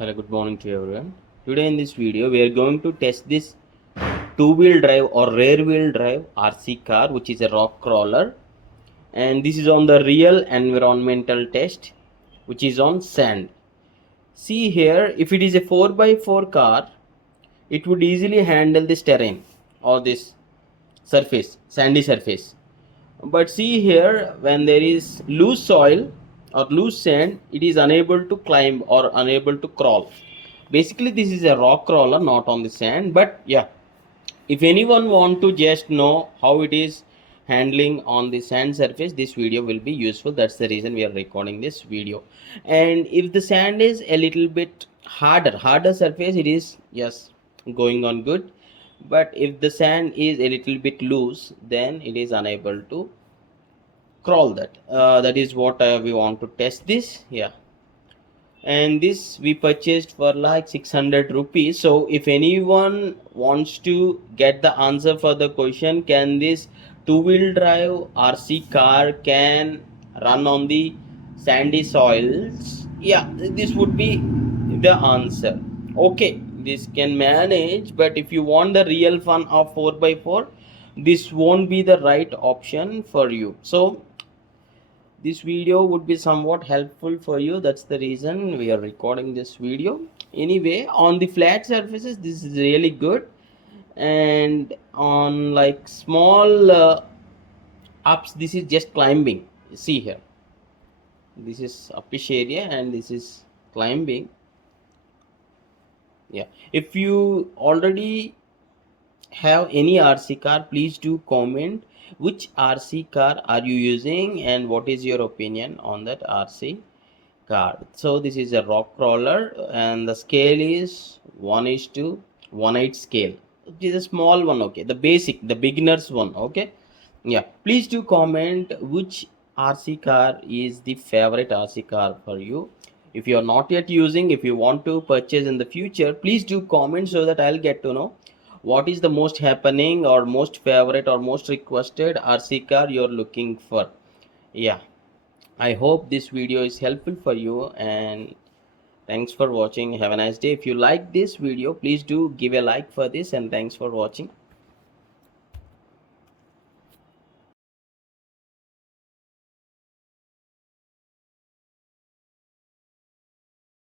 Hello, good morning to everyone. Today in this video we are going to test this two-wheel drive or rear-wheel drive RC car, which is a rock crawler, and this is on the real environmental test, which is on sand. See here, if it is a 4x4 car, it would easily handle this terrain or this surface, sandy surface. But see here, when there is loose soil or loose sand, it is unable to climb or unable to crawl. Basically this is a rock crawler, not on the sand. But yeah, if anyone want to just know how it is handling on the sand surface, this video will be useful. That's the reason we are recording this video. And if the sand is a little bit harder surface, it is just going on good. But if the sand is a little bit loose, then it is unable to crawl that. That is what we want to test this. Yeah, and this we purchased for like 600 rupees. So if anyone wants to get the answer for the question, can this two-wheel drive RC car can run on the sandy soils, yeah, this would be the answer. Okay, this can manage, but if you want the real fun of 4x4, this won't be the right option for you. So this video would be somewhat helpful for you. That's the reason we are recording this video. Anyway, on the flat surfaces this is really good, and on like small ups, this is just climbing. See here, this is uppish area and this is climbing. Yeah, if you already have any RC car, please do comment which RC car are you using and what is your opinion on that RC car. So this is a rock crawler and the scale is 1:1:8 scale. It is a small one, okay, the basic, the beginners one, okay. Yeah, please do comment which RC car is the favorite RC car for you. If you are not yet using, if you want to purchase in the future, please do comment so that I'll get to know what is the most happening or most favorite or most requested RC car you're looking for. Yeah, I hope this video is helpful for you, and thanks for watching. Have a nice day. If you like this video, please do give a like for this, and thanks for watching.